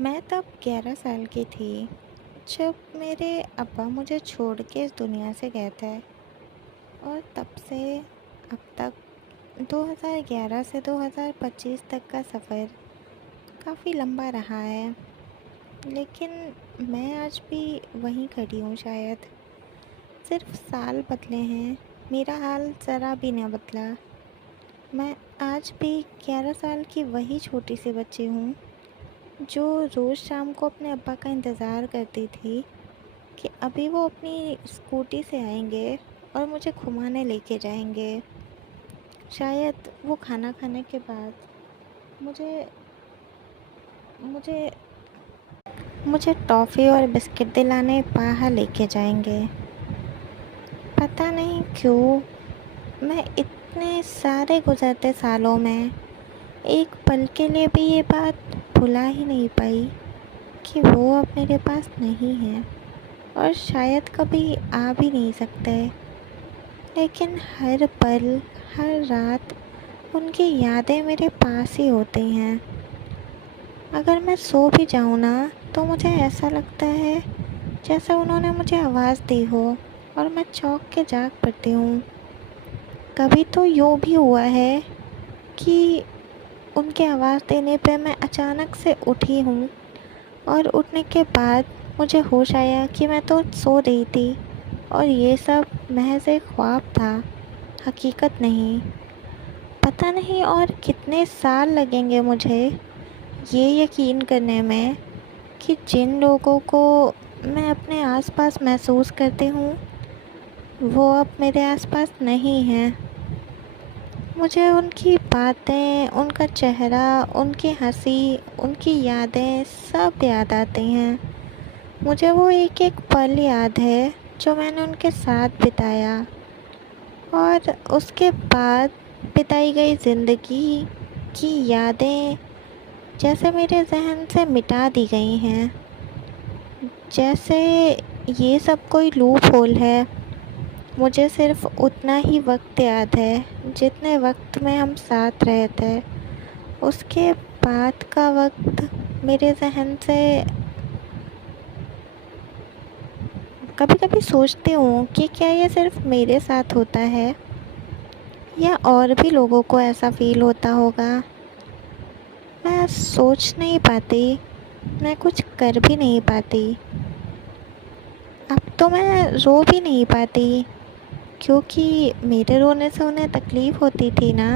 मैं तब 11 साल की थी जब मेरे अब्बा मुझे छोड़ के इस दुनिया से गए थे। और तब से अब तक 2011 से 2025 तक का सफ़र काफ़ी लंबा रहा है। लेकिन मैं आज भी वहीं खड़ी हूँ शायद। सिर्फ साल बदले हैं, मेरा हाल ज़रा भी न बदला। मैं आज भी 11 साल की वही छोटी सी बच्ची हूँ जो रोज़ शाम को अपने अब्बा का इंतज़ार करती थी कि अभी वो अपनी स्कूटी से आएंगे और मुझे घुमाने लेके जाएंगे। शायद वो खाना खाने के बाद मुझे मुझे मुझे टॉफ़ी और बिस्किट दिलाने बाहर लेके जाएंगे। पता नहीं क्यों मैं इतने सारे गुज़रते सालों में एक पल के लिए भी ये बात भुला ही नहीं पाई कि वो अब मेरे पास नहीं है और शायद कभी आ भी नहीं सकते। लेकिन हर पल, हर रात उनकी यादें मेरे पास ही होती हैं। अगर मैं सो भी जाऊँ ना तो मुझे ऐसा लगता है जैसे उन्होंने मुझे आवाज़ दी हो और मैं चौंक के जाग पड़ती हूँ। कभी तो यूँ भी हुआ है कि उनकी आवाज़ देने पे मैं अचानक से उठी हूँ और उठने के बाद मुझे होश आया कि मैं तो सो रही थी और ये सब महज़ एक ख्वाब था, हकीकत नहीं। पता नहीं और कितने साल लगेंगे मुझे ये यकीन करने में कि जिन लोगों को मैं अपने आसपास महसूस करती हूँ वो अब मेरे आसपास नहीं हैं। मुझे उनकी बातें, उनका चेहरा, उनकी हंसी, उनकी यादें सब याद आती हैं। मुझे वो एक एक पल याद है जो मैंने उनके साथ बिताया और उसके बाद बिताई गई ज़िंदगी की यादें जैसे मेरे जहन से मिटा दी गई हैं। जैसे ये सब कोई लूप होल है। मुझे सिर्फ़ उतना ही वक्त याद है जितने वक्त में हम साथ रहे थे। उसके बाद का वक्त मेरे जहन से कभी कभी सोचती हूँ कि क्या ये सिर्फ़ मेरे साथ होता है या और भी लोगों को ऐसा फ़ील होता होगा। मैं सोच नहीं पाती, मैं कुछ कर भी नहीं पाती। अब तो मैं रो भी नहीं पाती क्योंकि मेरे रोने से उन्हें तकलीफ़ होती थी ना।